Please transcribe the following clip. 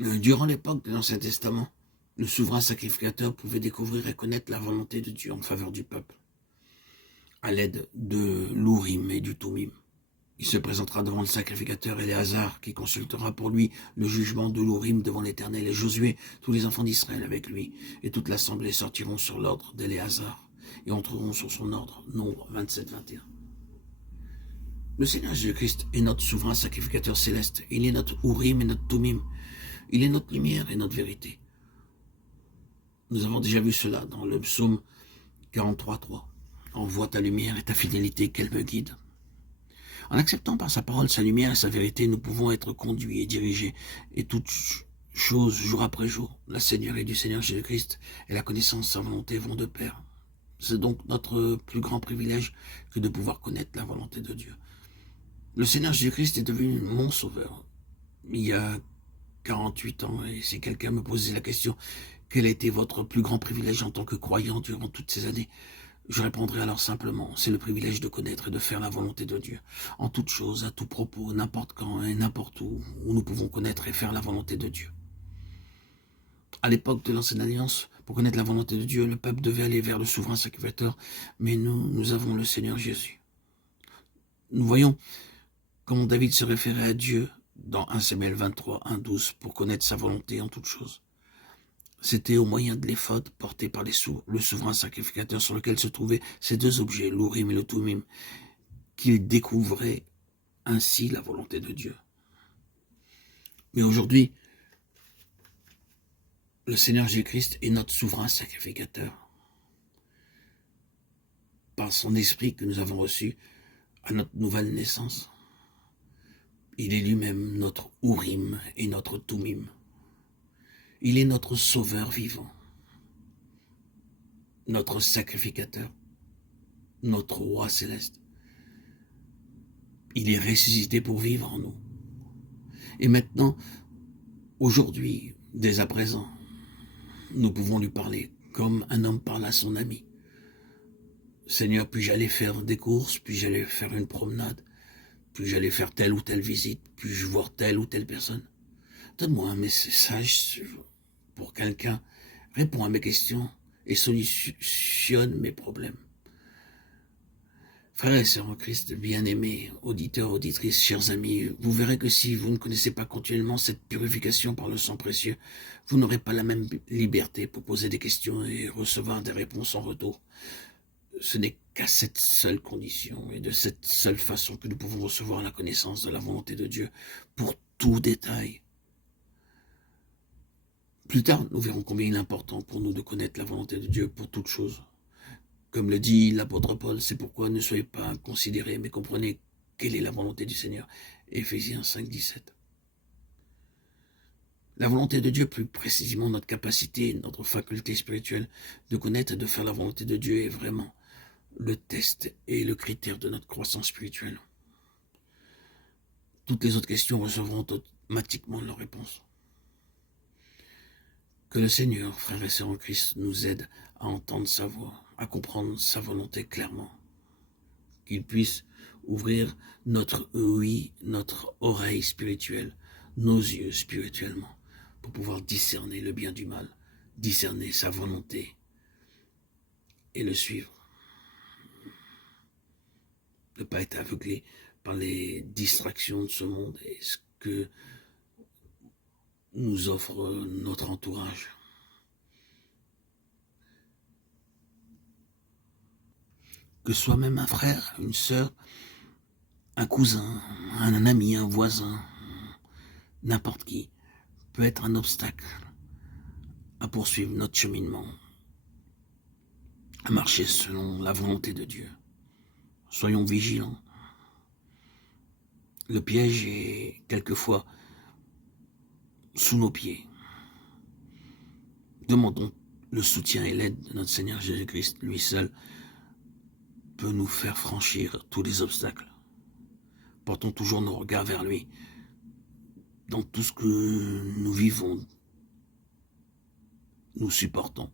Durant l'époque de l'Ancien Testament, le souverain sacrificateur pouvait découvrir et connaître la volonté de Dieu en faveur du peuple, à l'aide de l'Urim et du Thummim. Il se présentera devant le sacrificateur Éléazar, qui consultera pour lui le jugement de l'Urim devant l'Éternel, et Josué, tous les enfants d'Israël avec lui, et toute l'assemblée sortiront sur l'ordre d'Éléazar, et entreront sur son ordre. Nombre 27-21. Le Seigneur Jésus-Christ est notre souverain sacrificateur céleste. Il est notre Urim et notre Thummim. Il est notre lumière et notre vérité. Nous avons déjà vu cela dans le psaume 43:3. Envoie ta lumière et ta fidélité, qu'elle me guide. En acceptant par sa parole sa lumière et sa vérité, nous pouvons être conduits et dirigés, et toutes choses, jour après jour. La Seigneurie du Seigneur Jésus-Christ et la connaissance de sa volonté vont de pair. C'est donc notre plus grand privilège que de pouvoir connaître la volonté de Dieu. Le Seigneur Jésus-Christ est devenu mon sauveur. Il y a 48 ans, et si quelqu'un me posait la question, quel a été votre plus grand privilège en tant que croyant durant toutes ces années? Je répondrai alors simplement, c'est le privilège de connaître et de faire la volonté de Dieu. En toute chose, à tout propos, n'importe quand et n'importe où nous pouvons connaître et faire la volonté de Dieu. À l'époque de l'Ancienne Alliance, pour connaître la volonté de Dieu, le peuple devait aller vers le souverain sacrificateur, mais nous avons le Seigneur Jésus. Nous voyons comment David se référait à Dieu dans 1 Samuel 23, 1-12, pour connaître sa volonté en toutes choses. C'était au moyen de l'éphod porté par le souverain sacrificateur sur lequel se trouvaient ces deux objets, l'Urim et le Thummim, qu'il découvrait ainsi la volonté de Dieu. Mais aujourd'hui, le Seigneur Jésus-Christ est notre souverain sacrificateur. Par son esprit que nous avons reçu à notre nouvelle naissance, il est lui-même notre Urim et notre Thummim. Il est notre sauveur vivant, notre sacrificateur, notre roi céleste. Il est ressuscité pour vivre en nous. Et maintenant, aujourd'hui, dès à présent, nous pouvons lui parler comme un homme parle à son ami. Seigneur, puis-je aller faire des courses, puis-je aller faire une promenade, puis-je aller faire telle ou telle visite, puis-je voir telle ou telle personne? Donne-moi un message pour quelqu'un, réponds à mes questions et solutionne mes problèmes. Frères et sœurs en Christ, bien-aimés, auditeurs, auditrices, chers amis, vous verrez que si vous ne connaissez pas continuellement cette purification par le sang précieux, vous n'aurez pas la même liberté pour poser des questions et recevoir des réponses en retour. Ce n'est qu'à cette seule condition et de cette seule façon que nous pouvons recevoir la connaissance de la volonté de Dieu pour tout détail. Plus tard, nous verrons combien il est important pour nous de connaître la volonté de Dieu pour toutes choses. Comme le dit l'apôtre Paul, c'est pourquoi ne soyez pas considérés, mais comprenez quelle est la volonté du Seigneur. Éphésiens 5:17. La volonté de Dieu, plus précisément notre capacité, notre faculté spirituelle de connaître et de faire la volonté de Dieu est vraiment le test et le critère de notre croissance spirituelle. Toutes les autres questions recevront automatiquement leur réponse. Que le Seigneur, frères et sœurs en Christ, nous aide à entendre sa voix, à comprendre sa volonté clairement. Qu'il puisse ouvrir notre ouïe, notre oreille spirituelle, nos yeux spirituellement, pour pouvoir discerner le bien du mal, discerner sa volonté et le suivre. Ne pas être aveuglé par les distractions de ce monde et ce que nous offre notre entourage. Que ce soit même un frère, une sœur, un cousin, un ami, un voisin, n'importe qui, peut être un obstacle à poursuivre notre cheminement, à marcher selon la volonté de Dieu. Soyons vigilants. Le piège est quelquefois sous nos pieds. Demandons le soutien et l'aide de notre Seigneur Jésus-Christ. Lui seul peut nous faire franchir tous les obstacles. Portons toujours nos regards vers lui. Dans tout ce que nous vivons, nous supportons.